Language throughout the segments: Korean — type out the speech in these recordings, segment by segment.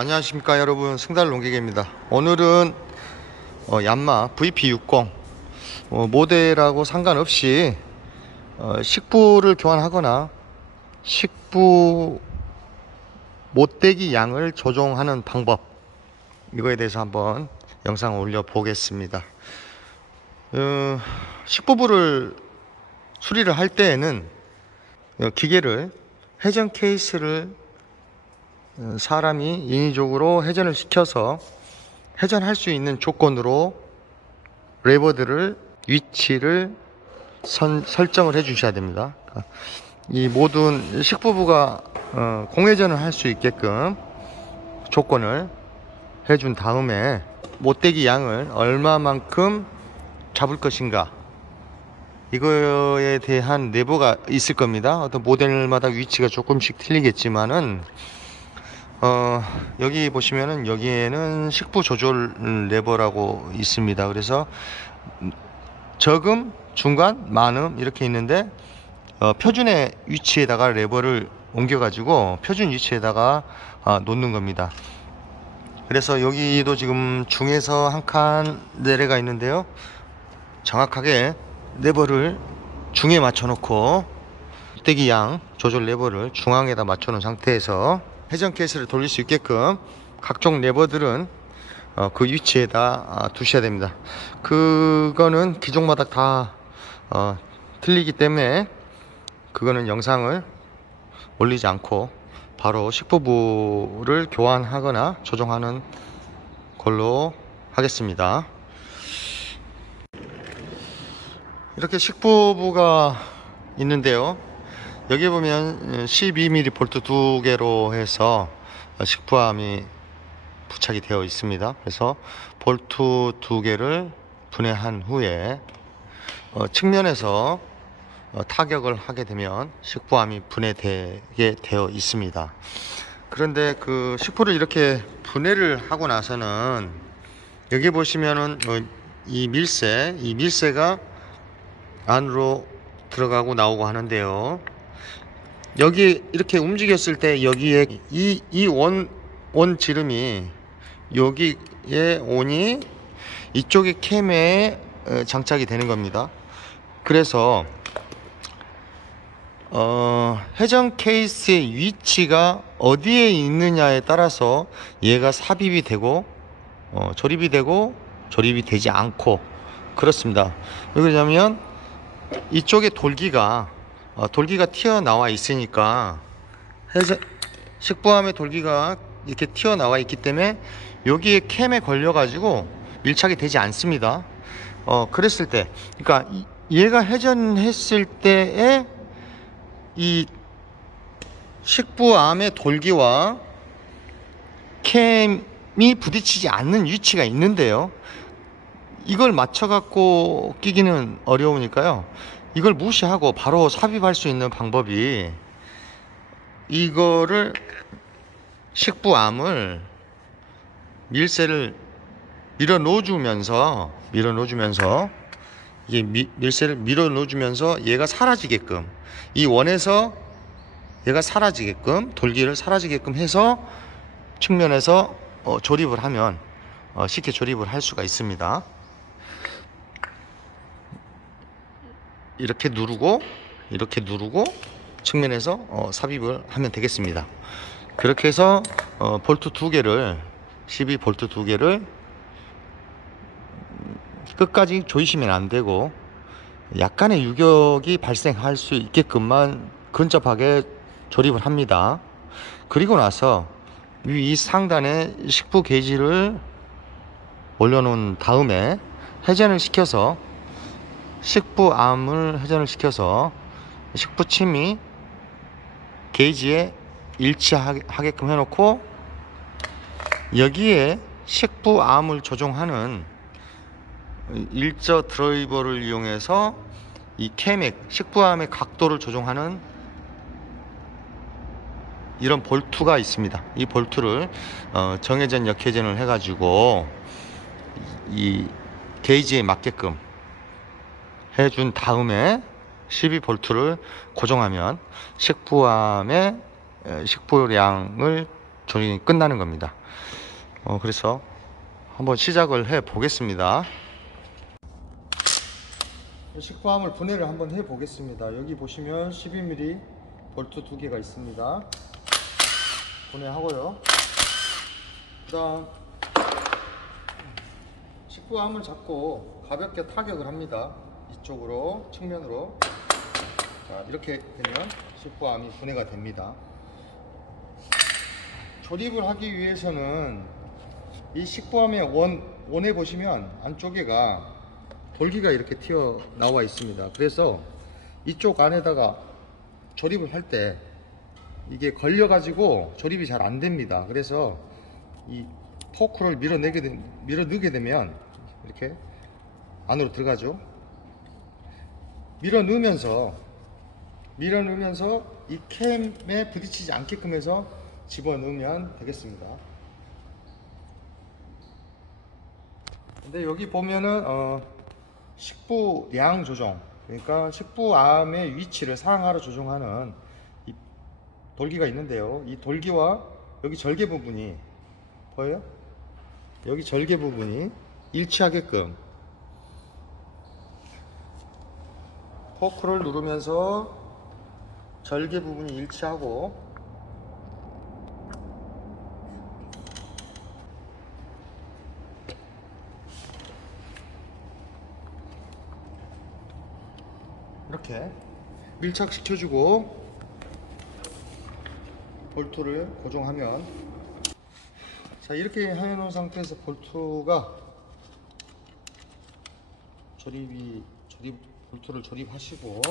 안녕하십니까 여러분, 승달 농기계입니다. 오늘은 얀마 VP60 모델하고 상관없이 식부를 교환하거나 식부 못되기 양을 조정하는 방법, 이거에 대해서 한번 영상을 올려 보겠습니다. 식부부를 수리를 할 때에는 기계를, 회전 케이스를 사람이 인위적으로 회전을 시켜서 회전할 수 있는 조건으로 레버들을, 위치를 설정을 해 주셔야 됩니다. 이 모든 식부부가 공회전을 할 수 있게끔 조건을 해준 다음에 못되기 양을 얼마만큼 잡을 것인가, 이거에 대한 내부가 있을 겁니다. 어떤 모델마다 위치가 조금씩 틀리겠지만은 여기 보시면은 여기에는 식부 조절 레버라고 있습니다. 그래서 저금, 중간, 많음 이렇게 있는데 표준의 위치에다가 레버를 옮겨 가지고 표준 위치에다가 놓는 겁니다. 그래서 여기도 지금 중에서 한 칸 내려가 있는데요, 정확하게 레버를 중에 맞춰 놓고 못되기 양 조절 레버를 중앙에다 맞춰 놓은 상태에서 회전 케이스를 돌릴 수 있게끔 각종 레버들은 그 위치에다 두셔야 됩니다. 그거는 기종마다 다 틀리기 때문에 그거는 영상을 올리지 않고 바로 식부부를 교환하거나 조정하는 걸로 하겠습니다. 이렇게 식부부가 있는데요, 여기 보면 12mm 볼트 두 개로 해서 식부암이 부착이 되어 있습니다. 그래서 볼트 두 개를 분해한 후에 측면에서 타격을 하게 되면 식부암이 분해되게 되어 있습니다. 그런데 그 식부를 이렇게 분해를 하고 나서는 여기 보시면은 이 밀새가 안으로 들어가고 나오고 하는데요, 여기 이렇게 움직였을 때 여기에 이 원 지름이, 여기에 온이 이쪽에 캠에 장착이 되는 겁니다. 그래서 회전 케이스의 위치가 어디에 있느냐에 따라서 얘가 삽입이 되고 조립이 되고 조립이 되지 않고 그렇습니다. 왜 그러냐면 이쪽에 돌기가 튀어나와 있으니까, 식부암의 돌기가 이렇게 튀어나와 있기 때문에 여기에 캠에 걸려 가지고 밀착이 되지 않습니다. 그랬을 때, 그러니까 얘가 회전했을 때에 이 식부암의 돌기와 캠이 부딪히지 않는 위치가 있는데요, 이걸 맞춰 갖고 끼기는 어려우니까요, 이걸 무시하고 바로 삽입할 수 있는 방법이, 이거를 식부암을 밀새를 밀어 넣어주면서 이게 밀새를 밀어 넣어주면서 얘가 사라지게끔, 이 원에서 얘가 사라지게끔, 돌기를 사라지게끔 해서 측면에서 조립을 하면 쉽게 조립을 할 수가 있습니다. 이렇게 누르고 측면에서 삽입을 하면 되겠습니다. 그렇게 해서 볼트 두 개를, 12볼트 두 개를 끝까지 조이시면 안 되고 약간의 유격이 발생할 수 있게끔만 근접하게 조립을 합니다. 그리고 나서 이 상단에 식부 게이지를 올려놓은 다음에 식부암을 회전을 시켜서 식부침이 게이지에 일치하게끔 해놓고, 여기에 식부암을 조종하는 일저 드라이버를 이용해서 이 캠의, 식부암의 각도를 조종하는 이런 볼트가 있습니다. 이 볼트를 정회전, 역회전을 해가지고 이 게이지에 맞게끔 해준 다음에 12볼트를 고정하면 식부암의 식부량을 조립이 끝나는 겁니다. 그래서 한번 시작을 해 보겠습니다. 식구함을 분해를 한번 해 보겠습니다. 여기 보시면 12mm 볼트 2개가 있습니다. 분해하고요. 그 다음 식구함을 잡고 가볍게 타격을 합니다. 이쪽으로, 측면으로. 자, 이렇게 되면 식구함이 분해가 됩니다. 조립을 하기 위해서는 이 식구함의 원에 보시면 안쪽에가 돌기가 이렇게 튀어나와 있습니다. 그래서 이쪽 안에다가 조립을 할 때 이게 걸려 가지고 조립이 잘 안 됩니다. 그래서 이 포크를 밀어 넣게 되면 이렇게 안으로 들어가죠. 밀어 넣으면서 이 캠에 부딪히지 않게끔 해서 집어 넣으면 되겠습니다. 근데 여기 보면은 식부량 조정, 그러니까 식부암의 위치를 상하로 조정하는 이 돌기가 있는데요. 이 돌기와 여기 절개 부분이 보여요? 여기 절개 부분이 일치하게끔 포크를 누르면서 절개 부분이 일치하고 이렇게 밀착시켜주고 볼트를 고정하면, 자, 이렇게 해놓은 상태에서 볼트가 볼트를 조립하시고,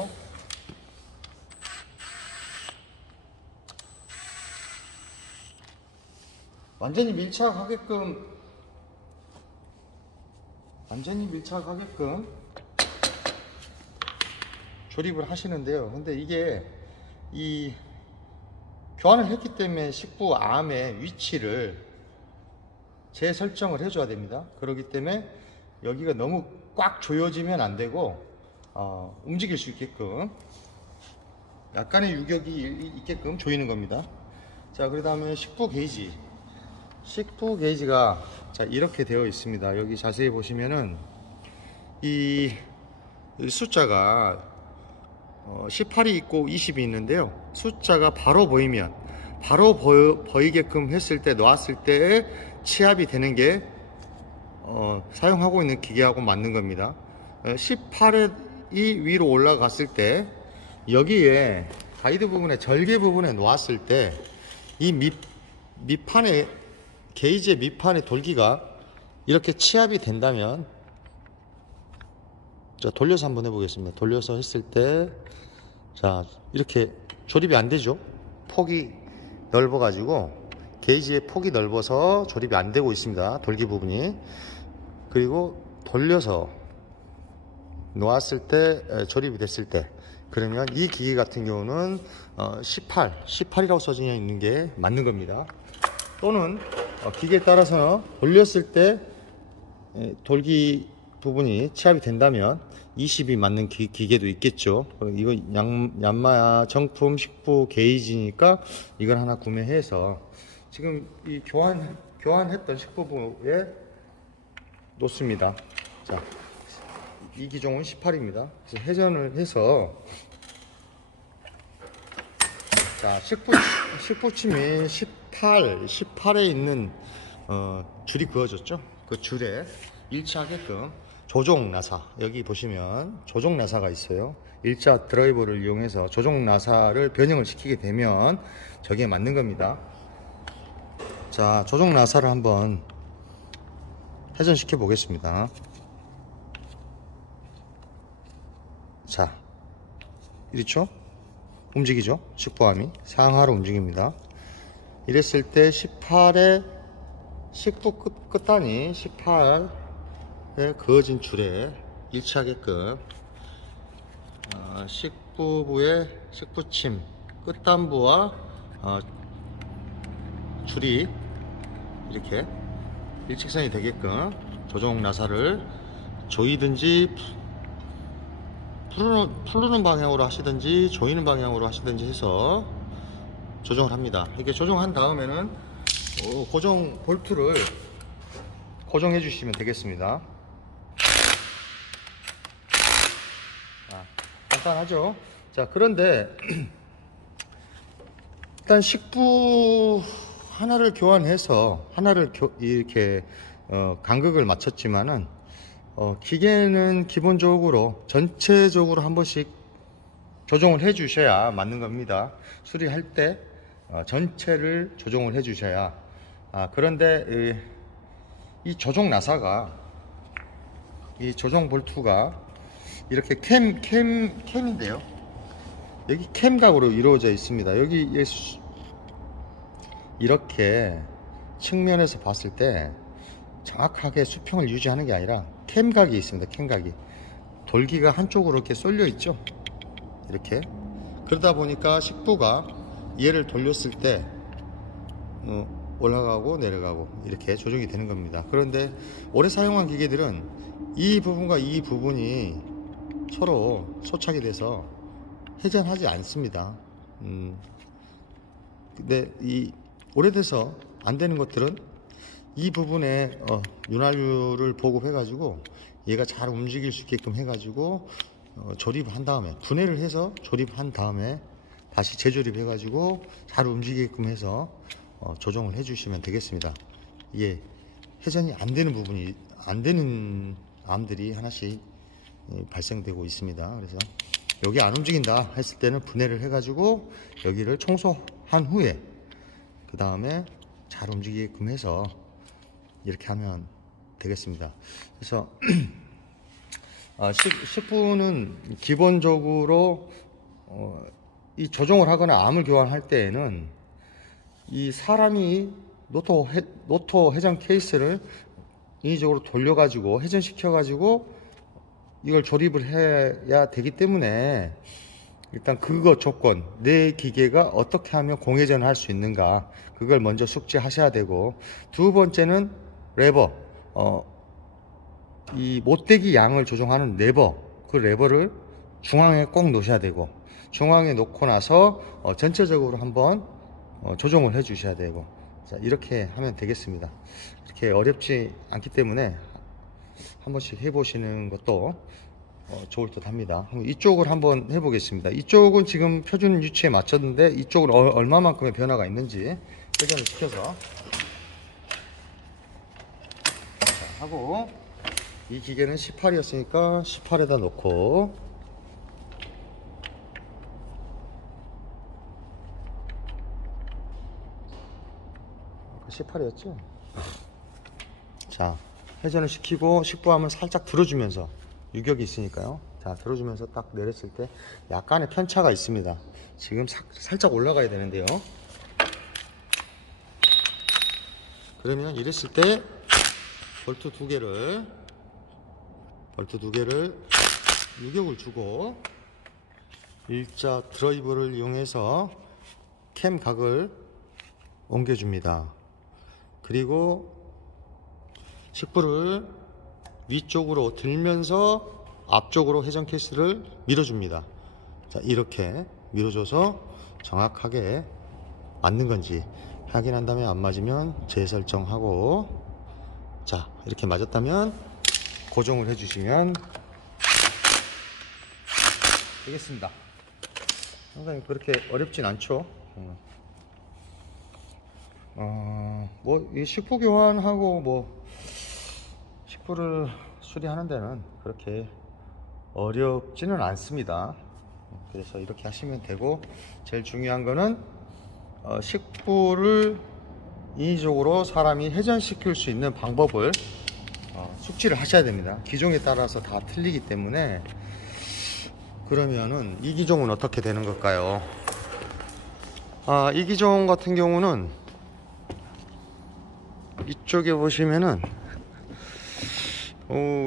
완전히 밀착하게끔 조립을 하시는데요. 근데 이게 이 교환을 했기 때문에 식부암의 위치를 재설정을 해줘야 됩니다. 그렇기 때문에 여기가 너무 꽉 조여지면 안 되고 움직일 수 있게끔 약간의 유격이 있게끔 조이는 겁니다. 자, 그 다음에 식부 게이지가 자, 이렇게 되어 있습니다. 여기 자세히 보시면은 이 숫자가 18이 있고 20이 있는데요. 숫자가 바로 보이면 바로 보이게끔 했을 때, 놓았을 때 치압이 되는 게 사용하고 있는 기계하고 맞는 겁니다. 18이 위로 올라갔을 때 여기에 가이드 부분에 절개 부분에 놓았을 때 이 밑판에 게이지의 밑판에 돌기가 이렇게 치압이 된다면, 자, 돌려서 한번 해보겠습니다. 돌려서 했을 때, 자, 이렇게 조립이 안 되죠. 폭이 넓어 가지고 게이지의 폭이 넓어서 조립이 안 되고 있습니다. 돌기 부분이. 그리고 돌려서 놓았을 때, 조립이 됐을 때, 그러면 이 기계 같은 경우는 18이라고 써져 있는 게 맞는 겁니다. 또는 기계에 따라서 돌렸을 때 돌기 부분이 치압이 된다면 20이 맞는 기계도 있겠죠. 이거 얀마 정품 식부 게이지니까 이걸 하나 구매해서 지금 이 교환했던 식부부에 놓습니다. 자, 이 기종은 18입니다. 그래서 회전을 해서, 자, 식부침이 18에 있는 줄이 그어졌죠. 그 줄에 일치하게끔 조종 나사, 여기 보시면 조종 나사가 있어요. 일자 드라이버를 이용해서 조종 나사를 변형을 시키게 되면 저기에 맞는 겁니다. 자, 조종 나사를 한번 회전시켜 보겠습니다. 자, 이렇죠? 움직이죠? 식부함이 상하로 움직입니다. 이랬을 때 18의 식부 끝단이 18에 그어진 줄에 일치하게끔 식부부의 식부침 끝단부와 줄이 이렇게 일직선이 되게끔 조종 나사를 조이든지 풀르는 방향으로 하시든지 조이는 방향으로 하시든지 해서 조정을 합니다. 이렇게 조정한 다음에는 고정 볼트를 고정해 주시면 되겠습니다. 간단하죠. 자, 그런데 일단 식부 하나를 교환해서 이렇게 간극을 맞췄지만은 기계는 기본적으로 전체적으로 한 번씩 조정을 해 주셔야 맞는 겁니다. 수리할 때 전체를 조정을 해 주셔야. 그런데 이 조정 나사가, 이 조정 볼트가 이렇게 캠인데요. 여기 캠각으로 이루어져 있습니다. 여기 이렇게 측면에서 봤을 때 정확하게 수평을 유지하는 게 아니라 캠각이 있습니다. 캠각이 돌기가 한쪽으로 이렇게 쏠려 있죠. 이렇게. 그러다 보니까 식부가 얘를 돌렸을 때 올라가고 내려가고 이렇게 조정이 되는 겁니다. 그런데 오래 사용한 기계들은 이 부분과 이 부분이 서로 소착이 돼서 회전하지 않습니다. 근데 이 오래돼서 안 되는 것들은 이 부분에 윤활유를 보급해 가지고 얘가 잘 움직일 수 있게끔 해 가지고 조립을 한 다음에, 분해를 해서 조립한 다음에 다시 재조립해 가지고 잘 움직이게끔 해서 조정을 해 주시면 되겠습니다. 이게 회전이 안 되는 부분이, 안 되는 암들이 하나씩 발생되고 있습니다. 그래서 여기 안 움직인다 했을 때는 분해를 해 가지고 여기를 청소한 후에 그 다음에 잘 움직이게끔 해서 이렇게 하면 되겠습니다. 그래서 식부는 기본적으로 이 조정을 하거나 암을 교환할 때에는 이 사람이 노토 회전 케이스를 인위적으로 돌려가지고 회전시켜가지고 이걸 조립을 해야 되기 때문에 일단 그거 조건, 내 기계가 어떻게 하면 공회전을 할 수 있는가, 그걸 먼저 숙지하셔야 되고, 두 번째는 레버, 이 못대기 양을 조정하는 레버, 그 레버를 중앙에 꼭 놓으셔야 되고, 중앙에 놓고 나서 전체적으로 한번 조정을 해 주셔야 되고, 자, 이렇게 하면 되겠습니다. 이렇게 어렵지 않기 때문에 한 번씩 해보시는 것도 좋을 듯 합니다. 이쪽을 한번 해보겠습니다. 이쪽은 지금 표준 위치에 맞췄는데 이쪽은 얼마만큼의 변화가 있는지 회전을 시켜서 하고, 이 기계는 18이었으니까 18에다 놓고, 18이었죠? 자, 회전을 시키고 식부함을 살짝 들어주면서, 유격이 있으니까요. 자, 들어주면서 딱 내렸을 때 약간의 편차가 있습니다. 지금 살짝 올라가야 되는데요. 그러면 이랬을 때 볼트 두 개를 유격을 주고 일자 드라이버를 이용해서 캠 각을 옮겨줍니다. 그리고 식부를 위쪽으로 들면서 앞쪽으로 회전 케이스를 밀어줍니다. 자, 이렇게 밀어줘서 정확하게 맞는 건지 확인한 다음에, 안 맞으면 재설정하고, 자, 이렇게 맞았다면 고정을 해주시면 되겠습니다. 상당히 그렇게 어렵진 않죠. 이 식부 교환하고 식부를 수리하는 데는 그렇게 어렵지는 않습니다. 그래서 이렇게 하시면 되고, 제일 중요한 거는 식부를 인위적으로 사람이 회전시킬 수 있는 방법을 숙지를 하셔야 됩니다. 기종에 따라서 다 틀리기 때문에. 그러면은 이 기종은 어떻게 되는 걸까요? 이 기종 같은 경우는 이쪽에 보시면은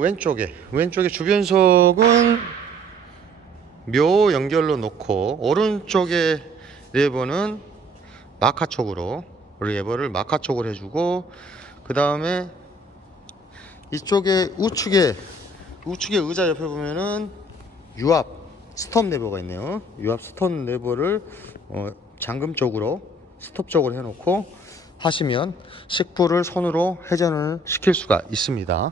왼쪽에 주변석은 묘 연결로 놓고, 오른쪽에 레버는 마카 쪽으로, 레버를 마카 쪽으로 해주고, 그 다음에 이쪽에 우측에 의자 옆에 보면은 유압 스톱 레버가 있네요. 유압 스톱 레버를 잠금 쪽으로, 스톱 쪽으로 해놓고 하시면 식부를 손으로 회전을 시킬 수가 있습니다.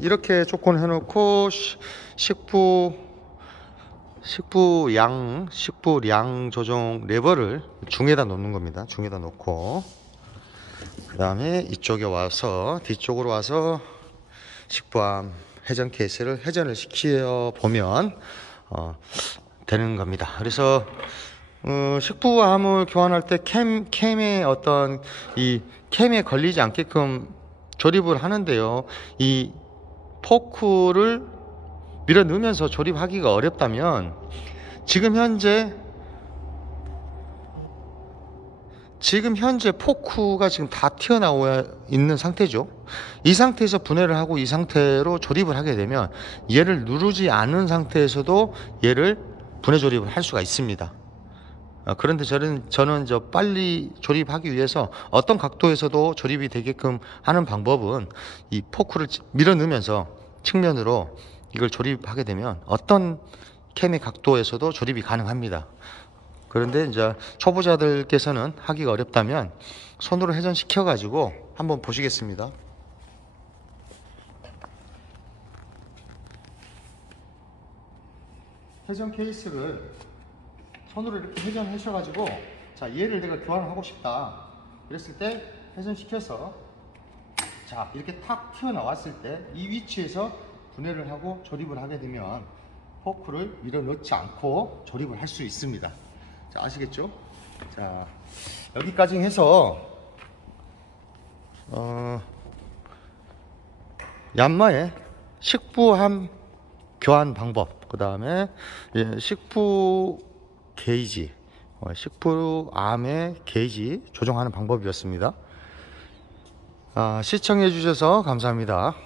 이렇게 조건해 놓고 식부량 조정 레버를 중에다 놓는 겁니다. 중에다 놓고 그 다음에 이쪽에 와서 뒤쪽으로 와서 식부암 회전 케이스를 회전을 시켜 보면 되는 겁니다. 그래서 식부암을 교환할 때 캠의 어떤 이 캠에 걸리지 않게끔 조립을 하는데요. 이 포크를 밀어 넣으면서 조립하기가 어렵다면 지금 현재 포크가 지금 다 튀어나와 있는 상태죠. 이 상태에서 분해를 하고 이 상태로 조립을 하게 되면 얘를 누르지 않은 상태에서도 얘를 분해 조립을 할 수가 있습니다. 그런데 저는 빨리 조립하기 위해서 어떤 각도에서도 조립이 되게끔 하는 방법은 이 포크를 밀어 넣으면서 측면으로 이걸 조립하게 되면 어떤 캠의 각도에서도 조립이 가능합니다. 그런데 이제 초보자들께서는 하기가 어렵다면 손으로 회전시켜 가지고 한번 보시겠습니다. 회전 케이스를 손으로 이렇게 회전하셔 가지고 자, 얘를 내가 교환을 하고 싶다 이랬을 때 회전시켜서 자, 이렇게 탁 튀어나왔을 때 이 위치에서 분해를 하고 조립을 하게 되면 포크를 밀어 넣지 않고 조립을 할 수 있습니다. 자, 아시겠죠? 자, 여기까지 해서 얀마의 식부암 교환 방법, 그 다음에 식부 게이지, 식부암의 게이지 조정하는 방법이었습니다. 시청해 주셔서 감사합니다.